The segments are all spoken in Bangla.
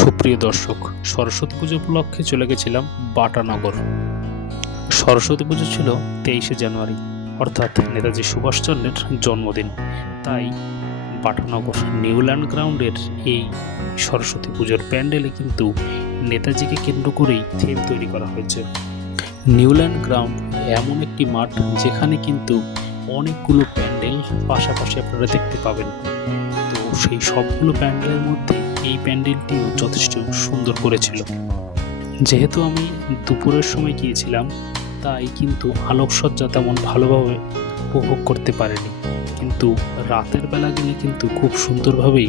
সুপ্রিয় দর্শক, সরস্বতী পুজো উপলক্ষে চলে গেছিলাম বাটানগর। সরস্বতী পুজো ছিল 23শে জানুয়ারি, অর্থাৎ নেতাজি সুভাষচন্দ্রের জন্মদিন। তাই বাটানগর নিউল্যান্ড গ্রাউন্ডের এই সরস্বতী পুজোর প্যান্ডেলে কিন্তু নেতাজিকে কেন্দ্র করেই থিম তৈরি করা হয়েছে। নিউল্যান্ড গ্রাউন্ড এমন একটি মাঠ যেখানে কিন্তু অনেকগুলো প্যান্ডেল পাশাপাশি আপনারা দেখতে পাবেন। তো সেই সবগুলো প্যান্ডেলের মধ্যে এই প্যান্ডেলটিও যথেষ্ট সুন্দর করেছিল। যেহেতু আমি দুপুরের সময় গিয়েছিলাম, তাই কিন্তু আলোকসজ্জা তেমন ভালোভাবে উপভোগ করতে পারিনি, কিন্তু রাতের বেলা গেলে কিন্তু খুব সুন্দরভাবেই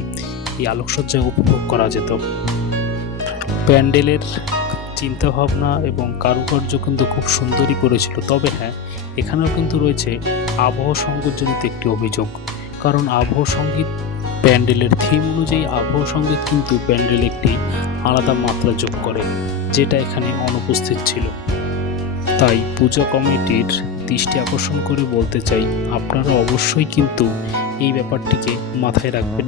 এই আলোকসজ্জা উপভোগ করা যেত। প্যান্ডেলের চিন্তাভাবনা এবং কারুকার্য কিন্তু খুব সুন্দরই করেছিল। তবে হ্যাঁ, এখানেও কিন্তু রয়েছে আবহ সঙ্গীতজনিত একটি অভিযোগ, কারণ আবহ সঙ্গীত প্যান্ডেলের থিম অনুযায়ী আবহ সঙ্গীত কিন্তু প্যান্ডেল একটি আলাদা মাত্রা যোগ করে, যেটা এখানে অনুপস্থিত ছিল। তাই পূজা কমিটির দৃষ্টি আকর্ষণ করে বলতে চাই, আপনারা অবশ্যই কিন্তু এই ব্যাপারটিকে মাথায় রাখবেন।